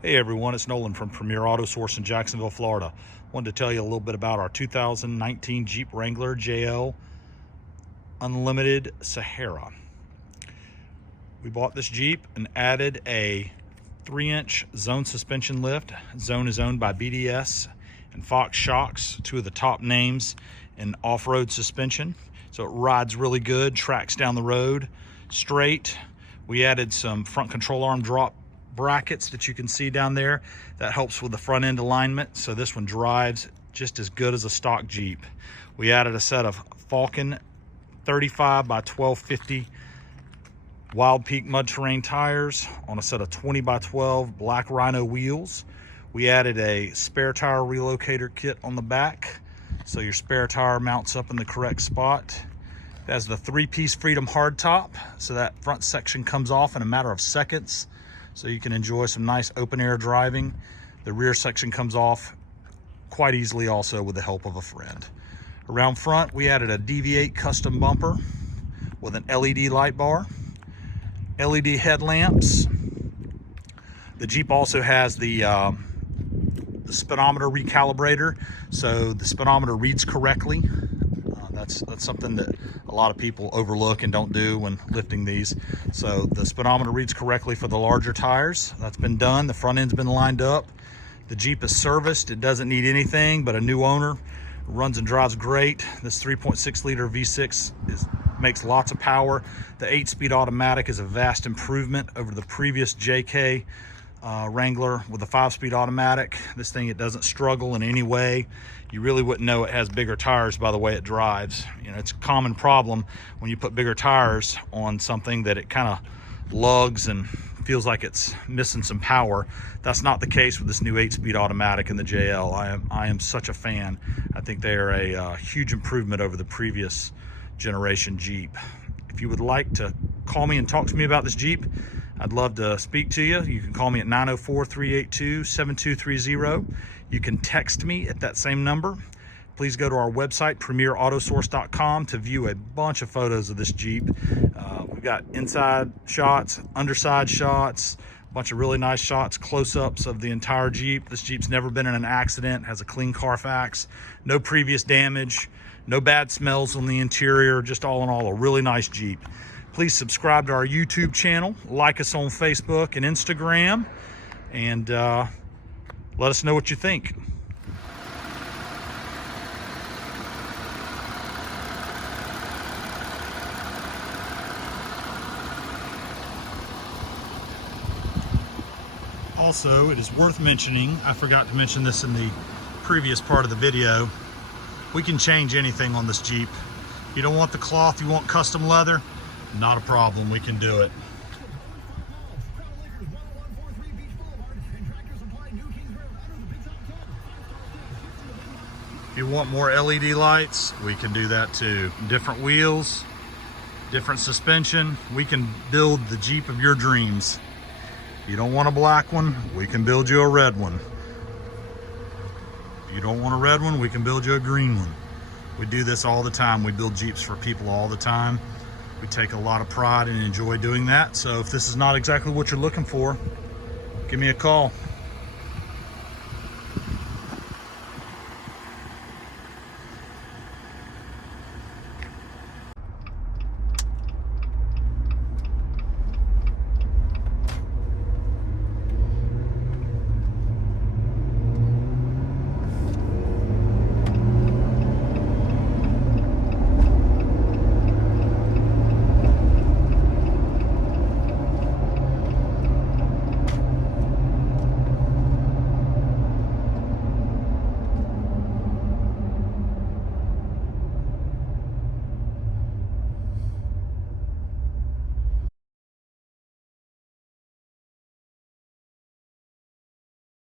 Hey everyone, it's Nolan from Premier Auto Source in Jacksonville, Florida. Wanted to tell you a little bit about our 2019 Jeep Wrangler JL Unlimited Sahara. We bought this Jeep and added a 3-inch zone suspension lift. Zone is owned by BDS and Fox Shocks, two of the top names in off-road suspension. So it rides really good, tracks down the road straight. We added some front control arm drop brackets that you can see down there. That helps with the front end alignment, so this one drives just as good as a stock Jeep. We added a set of Falken 35 by 1250 Wild Peak mud terrain tires on a set of 20 by 12 Black Rhino wheels. We added a spare tire relocator kit on the back, so your spare tire mounts up in the correct spot. It has the 3-piece Freedom hardtop, so that front section comes off in a matter of seconds, so you can enjoy some nice open air driving. The rear section comes off quite easily also with the help of a friend. Around front, we added a DV8 custom bumper with an LED light bar, LED headlamps. The Jeep also has the speedometer recalibrator, so the speedometer reads correctly. That's something that a lot of people overlook and don't do when lifting these. So the speedometer reads correctly for the larger tires. That's been done. The front end's been lined up. The Jeep is serviced. It doesn't need anything but a new owner. It runs and drives great. This 3.6 liter V6 makes lots of power. The 8-speed automatic is a vast improvement over the previous JK Wrangler with a 5-speed automatic. This thing, it doesn't struggle in any way. You really wouldn't know it has bigger tires by the way it drives. You know, it's a common problem when you put bigger tires on something that it kind of lugs and feels like it's missing some power. That's not the case with this new 8-speed automatic in the JL. I am such a fan. I think they are a huge improvement over the previous generation Jeep. If you would like to call me and talk to me about this Jeep, I'd love to speak to you. You can call me at 904-382-7230. You can text me at that same number. Please go to our website, premierautosource.com, to view a bunch of photos of this Jeep. We've got inside shots, underside shots, a bunch of really nice shots, close-ups of the entire Jeep. This Jeep's never been in an accident, has a clean Carfax, no previous damage, no bad smells on the interior, just all in all a really nice Jeep. Please subscribe to our YouTube channel, like us on Facebook and Instagram, and let us know what you think. Also, it is worth mentioning, I forgot to mention this in the previous part of the video, we can change anything on this Jeep. You don't want the cloth, you want custom leather, not a problem, we can do it. If you want more LED lights, we can do that too. Different wheels, different suspension, we can build the Jeep of your dreams. If you don't want a black one, we can build you a red one. If you don't want a red one, we can build you a green one. We do this all the time. We build Jeeps for people all the time. We take a lot of pride and enjoy doing that. So if this is not exactly what you're looking for, give me a call.